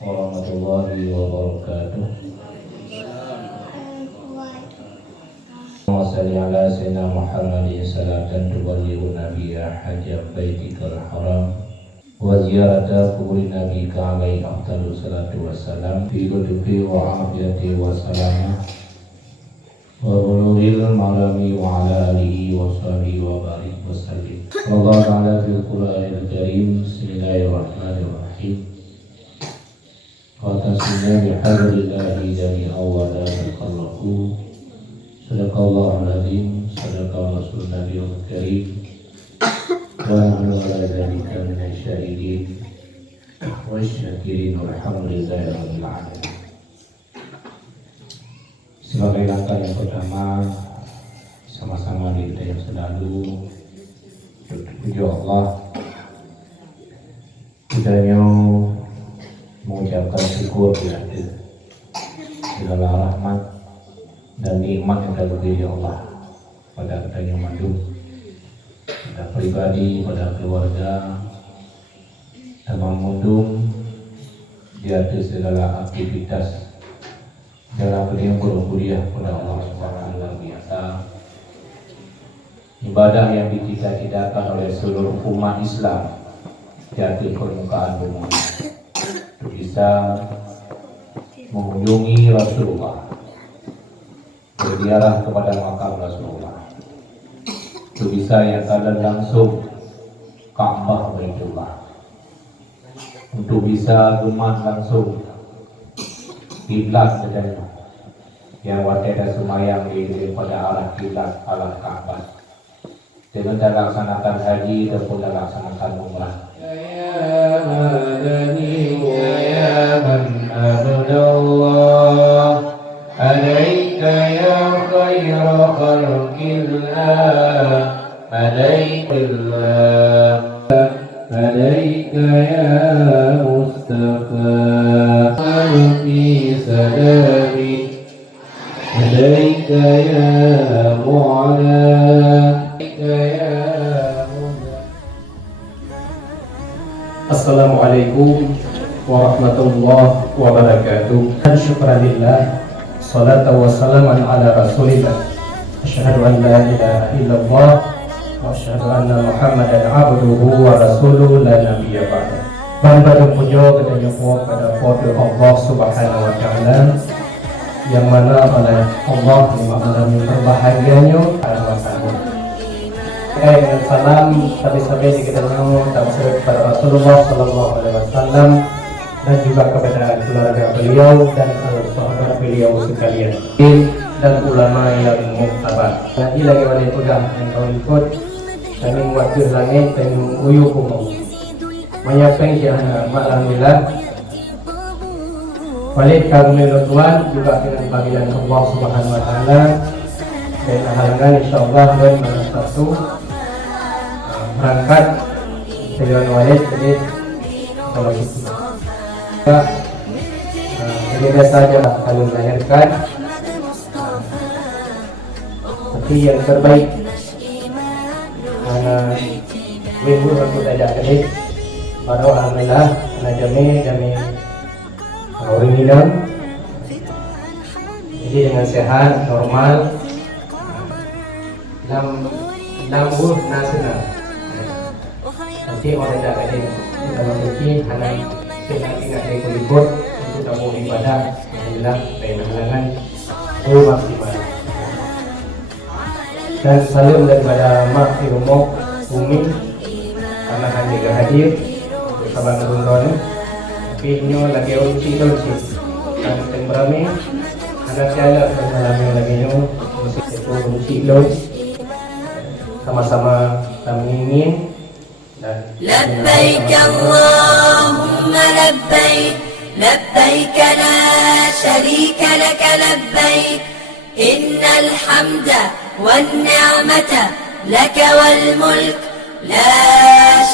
warahmatullahi wabarakatuh. Wassalamu ala sayyidina Muhammadin salatan tuballighuna biha hajjat baitikal haram wa ziyarata kuburi nabika alaihi afdalu salatu wassalam fi lutfi wa afiyati wa salamah wa bulughil malami wa ala alihi wa sahbihi wa barik wa sallim. Wallahu ta'ala fil Qur'anil Karim. Bismillahirrahmanirrahim. Qatasina bihablillahi jami'an wa la taqallaqu. Sadaqallahul azim, sadaqa rasul nabiyul karim. Wa nahnu ala dzalika minasy syahidin wa syakirin walhamdulillahi rabbil alamin. Sebagai langkah yang pertama, sama-sama kita yang selalu berpuji Allah, kiranya mengucapkan syukur ya segala rahmat dan nikmat yang telah diberi Allah pada kita yang madu, pada pribadi, pada keluarga, sama mundung di atas segala aktivitas dalam beliau berkuliah pada Allah Subhanahu wa biasa. Ibadah yang dicita-citakan oleh seluruh umat Islam di atas permukaan bumi untuk bisa mengunjungi Rasulullah, berziarah kepada makam Rasulullah, untuk bisa yang ada langsung Ka'bah Baitullah, untuk bisa rumah langsung kiblat dan yang wadada semayang di pada arah kiblat arah Ka'bah, dengan laksanakan haji dan pun laksanakan umrah. Ya madani wa ya man abdallah alaika ya khaira khalqillah alaika ya Mustafa fi salami alaika ya mu'ala alaika ya. Assalamualaikum warahmatullahi wabarakatuh. Syukranillah, salatu wassalamu ala rasulillah. Asyhadu an la ilaha illallah wa asyhadu anna Muhammadan abduhu wa rasuluhu la nabiyya ba'da. Bangga puja kepada Allah Subhanahu wa taala yang mana oleh Allah lima alam yang berbahagianya pada tahun. Dan salam sabi-sabi dikatakan kepada Rasulullah Sallallahu Alaihi Wasallam dan juga kepada keluarga beliau dan sahabat beliau sekalian dan ulama yang muktabar. Nanti lagi pada pegang yang kau ikut kami wajib langit dan uyuh umum menyampaikan jahana alhamdulillah. Balik kami Tuhan juga dengan panggilan Allah Subhanahu Wa Taala dan halangan insyaallah dan pada satu berangkat dengan walid jadi kalau gitu berbeda saja kalau melahirkan tapi yang terbaik karena ibu aku tidak kedip baru alhamdulillah karena jami orang hilang jadi dengan sehat normal 6 nasional nanti orang dah ada kalau begini hanya nanti nak ikut untuk tamu ibadah alhamdulillah baik halangan maksimal dan salam daripada Mak Irmok Umi karena hanya hadir bersama nurun tapi ini lagi orang tidur sih dan berami anak saya mengalami lagi ini musik itu tidur sama-sama kami ingin dan لبيك اللهم لبيك لبيك لا شريك لك لبيك إن الحمد والنعمة لك والملك لا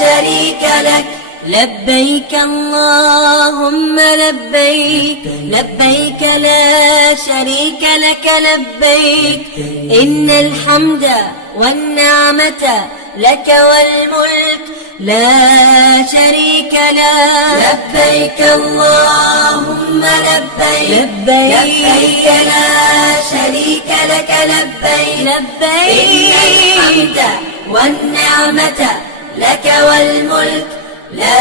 شريك لك لبيك اللهم لبيك لبيك لا شريك لك لبيك إن الحمد والنعمة لك والملك لا شريك لك لبيك اللهم لبيك لبيك لا شريك لك لبيك إن الحمد والنعمة لك والملك لا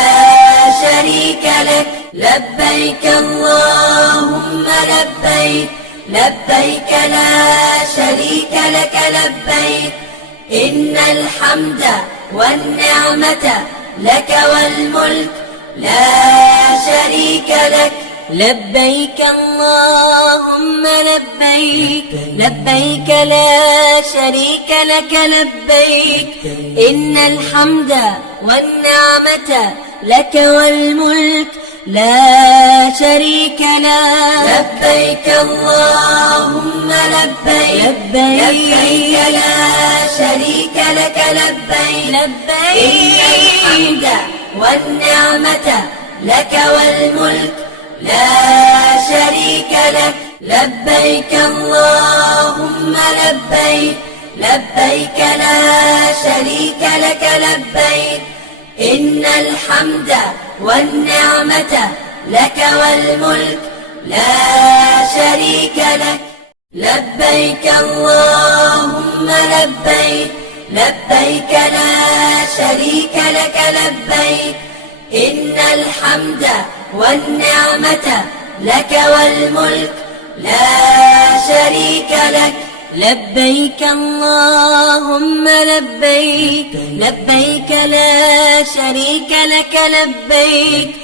شريك لك لبيك اللهم لبيك لبيك لا شريك لك لبيك إن الحمد والنعمة لك والملك لا شريك لك لبيك اللهم لبيك لبيك لا شريك لك لبيك إن الحمد والنعمة لك والملك لا شريك لك لبيك اللهم لبيك لبيك لا شريك لك لبيك إن الحمد والنعمة لك والملك لا شريك لك لبيك اللهم لبيك لبيك لا شريك لك لبيك إن الحمد والنعمة لك والملك لا شريك لك لبيك اللهم لبيك لبيك لا شريك لك لبيك إن الحمد والنعمة لك والملك لا شريك لك لبيك اللهم لبيك لبيك لا شريك لك لبيك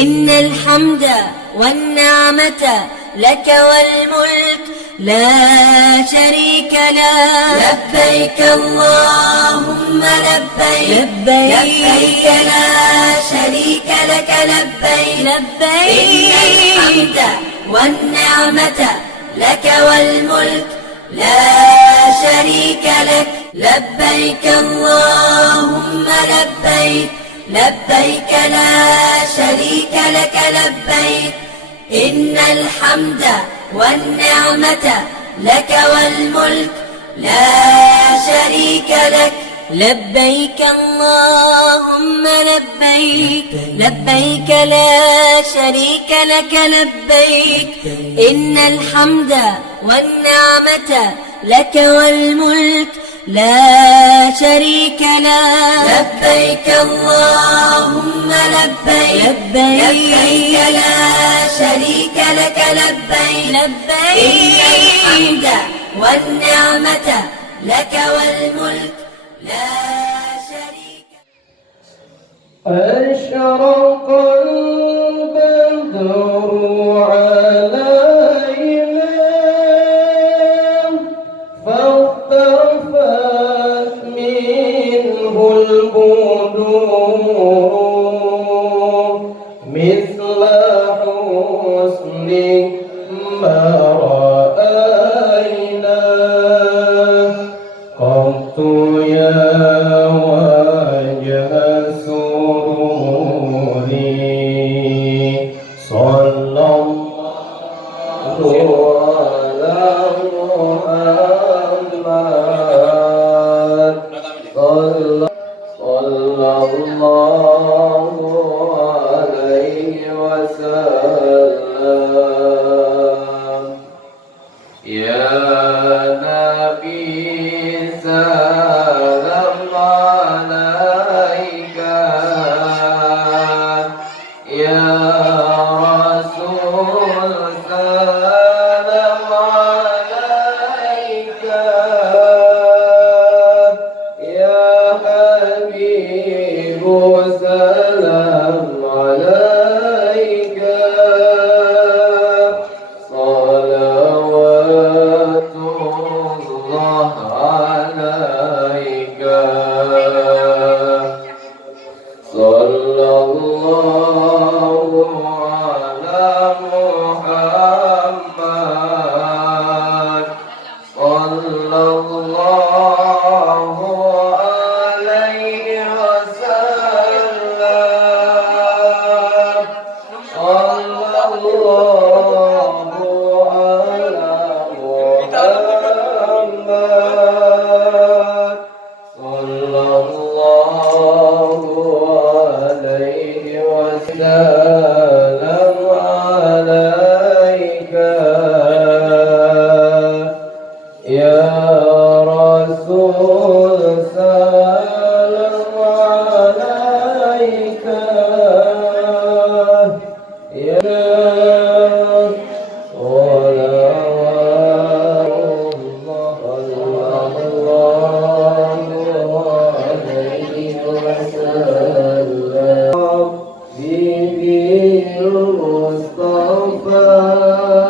إن الحمد والنعمة لك والملك لا شريك لك لبيك اللهم لبيك لبيك لا شريك لك لبيك إن الحمد والنعمة لك والملك لا شريك لك لبيك اللهم لبيك لبيك لا شريك لك لبيك إن الحمد والنعمة لك والملك لا شريك لك لبيك اللهم لبيك لبيك لا شريك لك لبيك إن الحمد والنعمة لك والملك لا شريك لك لبيك اللهم لبيك لبيك لا شريك لك لبيك إن الحمد والنعمة لك والملك لا شريك أشرق البدر علينا فاختفت منه البدور مثل حسن ما رأينا قط يا وجه سروري صلى الله على محمد صلى الله عليه وسلم يا نبي سلام عليك يا رسول سلام عليك يا حبيب سلام عليك صلوات الله عليك سلام عليك يا رسول سلام عليك يا Mustafa